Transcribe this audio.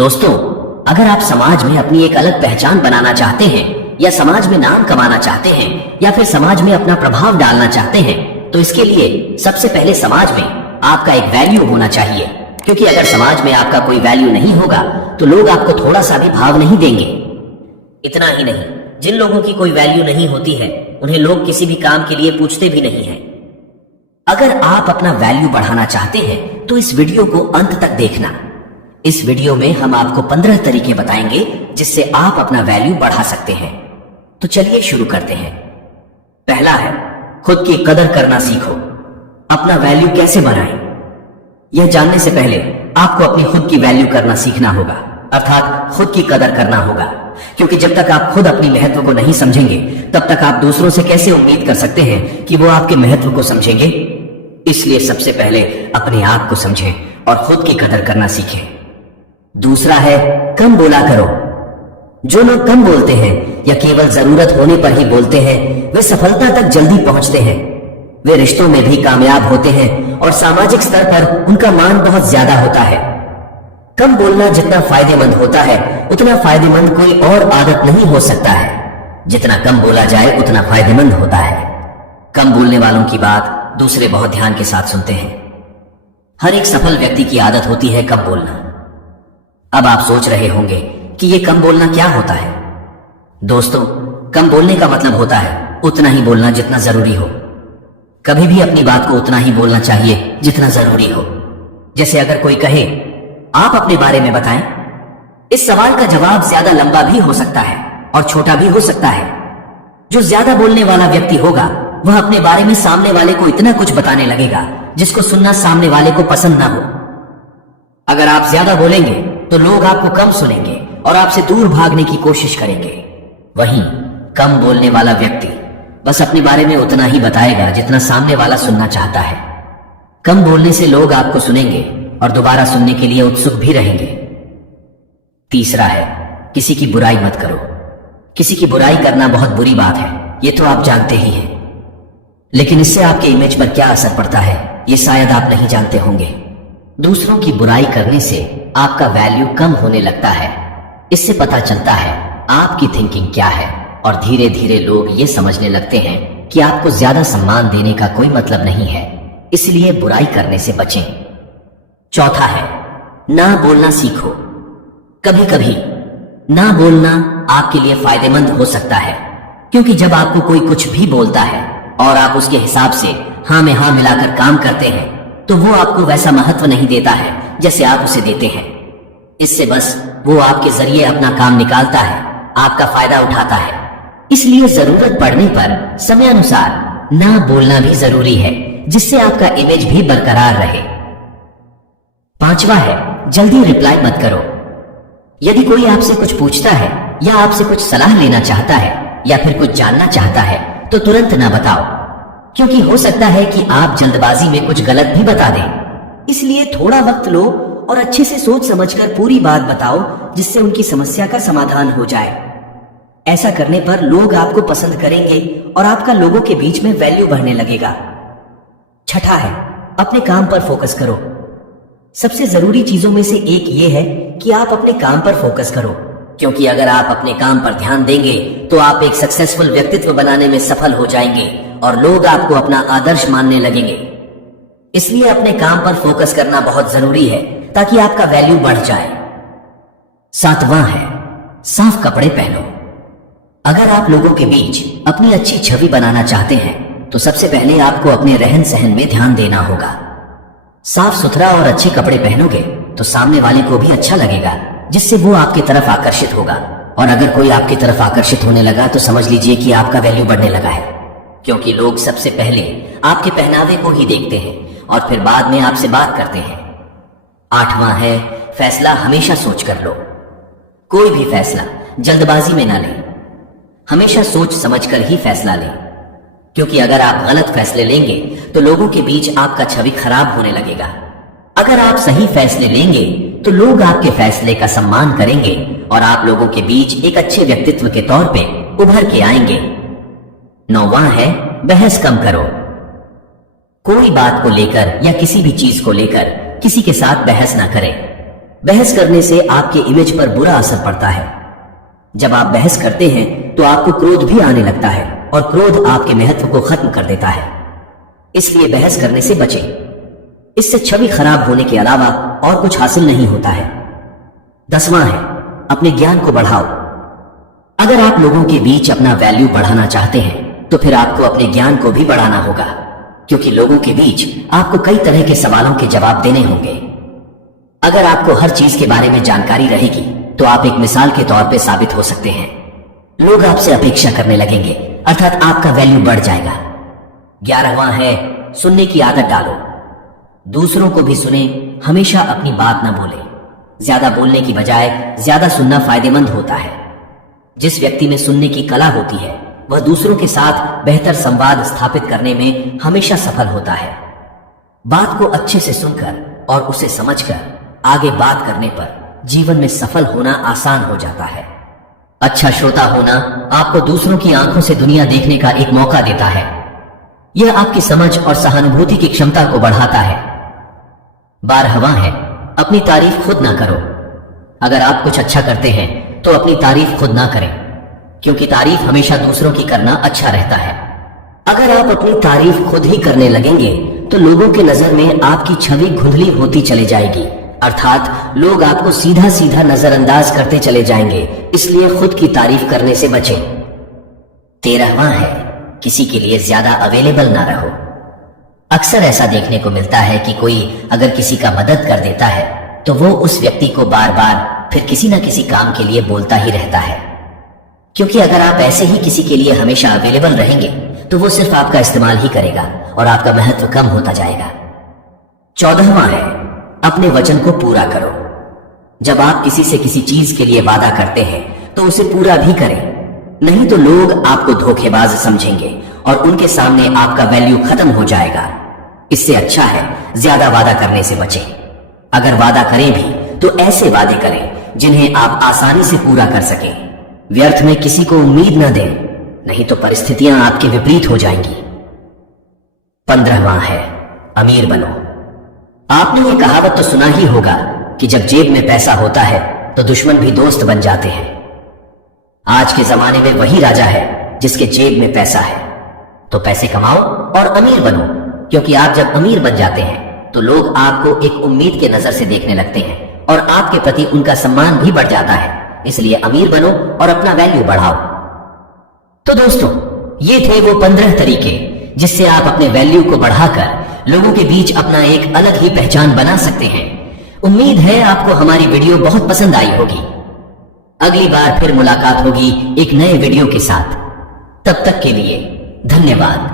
दोस्तों, अगर आप समाज में अपनी एक अलग पहचान बनाना चाहते हैं या समाज में नाम कमाना चाहते हैं या फिर समाज में अपना प्रभाव डालना चाहते हैं तो इसके लिए सबसे पहले समाज में आपका एक वैल्यू होना चाहिए। क्योंकि अगर समाज में आपका कोई वैल्यू नहीं होगा तो लोग आपको थोड़ा सा भी भाव नहीं देंगे। इतना ही नहीं, जिन लोगों की कोई वैल्यू नहीं होती है उन्हें लोग किसी भी काम के लिए पूछते भी नहीं है। अगर आप अपना वैल्यू बढ़ाना चाहते हैं तो इस वीडियो को अंत तक देखना। इस वीडियो में हम आपको 15 तरीके बताएंगे जिससे आप अपना वैल्यू बढ़ा सकते हैं। तो चलिए शुरू करते हैं। पहला है, खुद की कदर करना सीखो। अपना वैल्यू कैसे बढ़ाएं? यह जानने से पहले आपको अपनी खुद की वैल्यू करना सीखना होगा, अर्थात खुद की कदर करना होगा। क्योंकि जब तक आप खुद अपनी महत्व को नहीं समझेंगे तब तक आप दूसरों से कैसे उम्मीद कर सकते हैं कि वो आपके महत्व को समझेंगे। इसलिए सबसे पहले अपने आप को समझें और खुद की कदर करना सीखें। दूसरा है, कम बोला करो। जो लोग कम बोलते हैं या केवल जरूरत होने पर ही बोलते हैं वे सफलता तक जल्दी पहुंचते हैं। वे रिश्तों में भी कामयाब होते हैं और सामाजिक स्तर पर उनका मान बहुत ज्यादा होता है। कम बोलना जितना फायदेमंद होता है उतना फायदेमंद कोई और आदत नहीं हो सकता है। जितना कम बोला जाए उतना फायदेमंद होता है। कम बोलने वालों की बात दूसरे बहुत ध्यान के साथ सुनते हैं। हर एक सफल व्यक्ति की आदत होती है कम बोलना। अब आप सोच रहे होंगे कि ये कम बोलना क्या होता है। दोस्तों, कम बोलने का मतलब होता है उतना ही बोलना जितना जरूरी हो। कभी भी अपनी बात को उतना ही बोलना चाहिए जितना जरूरी हो। जैसे अगर कोई कहे, आप अपने बारे में बताएं, इस सवाल का जवाब ज्यादा लंबा भी हो सकता है और छोटा भी हो सकता है। जो ज्यादा बोलने वाला व्यक्ति होगा वह अपने बारे में सामने वाले को इतना कुछ बताने लगेगा जिसको सुनना सामने वाले को पसंद ना हो। अगर आप ज्यादा बोलेंगे तो लोग आपको कम सुनेंगे और आपसे दूर भागने की कोशिश करेंगे। वहीं कम बोलने वाला व्यक्ति बस अपने बारे में उतना ही बताएगा जितना सामने वाला सुनना चाहता है। कम बोलने से लोग आपको सुनेंगे और दोबारा सुनने के लिए उत्सुक भी रहेंगे। तीसरा है, किसी की बुराई मत करो। किसी की बुराई करना बहुत बुरी बात है, ये तो आप जानते ही हैं। लेकिन इससे आपके इमेज पर क्या असर पड़ता है ये शायद आप नहीं जानते होंगे। दूसरों की बुराई करने से आपका वैल्यू कम होने लगता है। इससे पता चलता है आपकी थिंकिंग क्या है और धीरे धीरे लोग ये समझने लगते हैं कि आपको ज्यादा सम्मान देने का कोई मतलब नहीं है। इसलिए बुराई करने से बचें। चौथा है, ना बोलना सीखो। कभी कभी ना बोलना आपके लिए फायदेमंद हो सकता है। क्योंकि जब आपको कोई कुछ भी बोलता है और आप उसके हिसाब से हाँ में हाँ मिलाकर काम करते हैं तो वो आपको वैसा महत्व नहीं देता है जैसे आप उसे देते हैं। इससे बस वो आपके जरिए अपना काम निकालता है, आपका फायदा उठाता है। इसलिए जरूरत पड़ने पर समय अनुसार ना बोलना भी जरूरी है जिससे आपका इमेज भी बरकरार रहे। पांचवा है, जल्दी रिप्लाई मत करो। यदि कोई आपसे कुछ पूछता है या आपसे कुछ सलाह लेना चाहता है या फिर कुछ जानना चाहता है तो तुरंत ना बताओ। क्योंकि हो सकता है कि आप जल्दबाजी में कुछ गलत भी बता दें। इसलिए थोड़ा वक्त लो और अच्छे से सोच समझकर पूरी बात बताओ जिससे उनकी समस्या का समाधान हो जाए। ऐसा करने पर लोग आपको पसंद करेंगे और आपका लोगों के बीच में वैल्यू बढ़ने लगेगा। छठा है, अपने काम पर फोकस करो। सबसे जरूरी चीजों में से एक ये है कि आप अपने काम पर फोकस करो। क्योंकि अगर आप अपने काम पर ध्यान देंगे तो आप एक सक्सेसफुल व्यक्तित्व बनाने में सफल हो जाएंगे और लोग आपको अपना आदर्श मानने लगेंगे। इसलिए अपने काम पर फोकस करना बहुत जरूरी है ताकि आपका वैल्यू बढ़ जाए। सातवां है, साफ कपड़े पहनो। अगर आप लोगों के बीच अपनी अच्छी छवि बनाना चाहते हैं तो सबसे पहले आपको अपने रहन सहन में ध्यान देना होगा। साफ सुथरा और अच्छे कपड़े पहनोगे तो सामने वाले को भी अच्छा लगेगा जिससे वो आपकी तरफ आकर्षित होगा। और अगर कोई आपकी तरफ आकर्षित होने लगा तो समझ लीजिए कि आपका वैल्यू बढ़ने लगा है। क्योंकि लोग सबसे पहले आपके पहनावे को ही देखते हैं और फिर बाद में आपसे बात करते हैं। आठवां है, फैसला हमेशा सोच कर लो। कोई भी फैसला जल्दबाजी में ना लें। हमेशा सोच समझकर ही फैसला लें। क्योंकि अगर आप गलत फैसले लेंगे तो लोगों के बीच आपका छवि खराब होने लगेगा। अगर आप सही फैसले लेंगे तो लोग आपके फैसले का सम्मान करेंगे और आप लोगों के बीच एक अच्छे व्यक्तित्व के तौर पे उभर के आएंगे। नौवां है, बहस कम करो। कोई बात को लेकर या किसी भी चीज को लेकर किसी के साथ बहस ना करें। बहस करने से आपके इमेज पर बुरा असर पड़ता है। जब आप बहस करते हैं तो आपको क्रोध भी आने लगता है और क्रोध आपके महत्व को खत्म कर देता है। इसलिए बहस करने से बचें। इससे छवि खराब होने के अलावा और कुछ हासिल नहीं होता है। 10वां है, अपने ज्ञान को बढ़ाओ। अगर आप लोगों के बीच अपना वैल्यू बढ़ाना चाहते हैं तो फिर आपको अपने ज्ञान को भी बढ़ाना होगा, क्योंकि लोगों के बीच आपको कई तरह के सवालों के जवाब देने होंगे। अगर आपको हर चीज के बारे में जानकारी रहेगी तो आप एक मिसाल के तौर पे साबित हो सकते हैं। लोग आपसे अपेक्षा करने लगेंगे, अर्थात आपका वैल्यू बढ़ जाएगा। 11वां है, सुनने की आदत डालो। दूसरों को भी सुने, हमेशा अपनी बात ना बोले। ज्यादा बोलने की बजाय ज्यादा सुनना फायदेमंद होता है। जिस व्यक्ति में सुनने की कला होती है वह दूसरों के साथ बेहतर संवाद स्थापित करने में हमेशा सफल होता है। बात को अच्छे से सुनकर और उसे समझकर आगे बात करने पर जीवन में सफल होना आसान हो जाता है। अच्छा श्रोता होना आपको दूसरों की आंखों से दुनिया देखने का एक मौका देता है। यह आपकी समझ और सहानुभूति की क्षमता को बढ़ाता है। 12वां है, अपनी तारीफ खुद ना करो। अगर आप कुछ अच्छा करते हैं तो अपनी तारीफ खुद ना करें, क्योंकि तारीफ हमेशा दूसरों की करना अच्छा रहता है। अगर आप अपनी तारीफ खुद ही करने लगेंगे तो लोगों के नजर में आपकी छवि धुंधली होती चली जाएगी, अर्थात लोग आपको सीधा सीधा नजरअंदाज करते चले जाएंगे। इसलिए खुद की तारीफ करने से बचें। 13वां है, किसी के लिए ज्यादा अवेलेबल ना रहो। अक्सर ऐसा देखने को मिलता है कि कोई अगर किसी का मदद कर देता है तो वो उस व्यक्ति को बार बार फिर किसी ना किसी काम के लिए बोलता ही रहता है, क्योंकि अगर आप ऐसे ही किसी के लिए हमेशा अवेलेबल रहेंगे तो वो सिर्फ आपका इस्तेमाल ही करेगा और आपका महत्व कम होता जाएगा। 14वां है, अपने वचन को पूरा करो। जब आप किसी से किसी चीज के लिए वादा करते हैं तो उसे पूरा भी करें, नहीं तो लोग आपको धोखेबाज समझेंगे और उनके सामने आपका वैल्यू खत्म हो जाएगा। इससे अच्छा है ज्यादा वादा करने से बचें। अगर वादा करें भी तो ऐसे वादे करें जिन्हें आप आसानी से पूरा कर सकें। व्यर्थ में किसी को उम्मीद न दें, नहीं तो परिस्थितियां आपके विपरीत हो जाएंगी। 15वां है, अमीर बनो। आपने ये कहावत तो सुना ही होगा कि जब जेब में पैसा होता है तो दुश्मन भी दोस्त बन जाते हैं। आज के जमाने में वही राजा है जिसके जेब में पैसा है। तो पैसे कमाओ और अमीर बनो, क्योंकि आप जब अमीर बन जाते हैं तो लोग आपको एक उम्मीद के नजर से देखने लगते हैं और आपके प्रति उनका सम्मान भी बढ़ जाता है। इसलिए अमीर बनो और अपना वैल्यू बढ़ाओ। तो दोस्तों, ये थे वो 15 तरीके जिससे आप अपने वैल्यू को बढ़ाकर लोगों के बीच अपना एक अलग ही पहचान बना सकते हैं। उम्मीद है आपको हमारी वीडियो बहुत पसंद आई होगी। अगली बार फिर मुलाकात होगी एक नए वीडियो के साथ। तब तक के लिए धन्यवाद।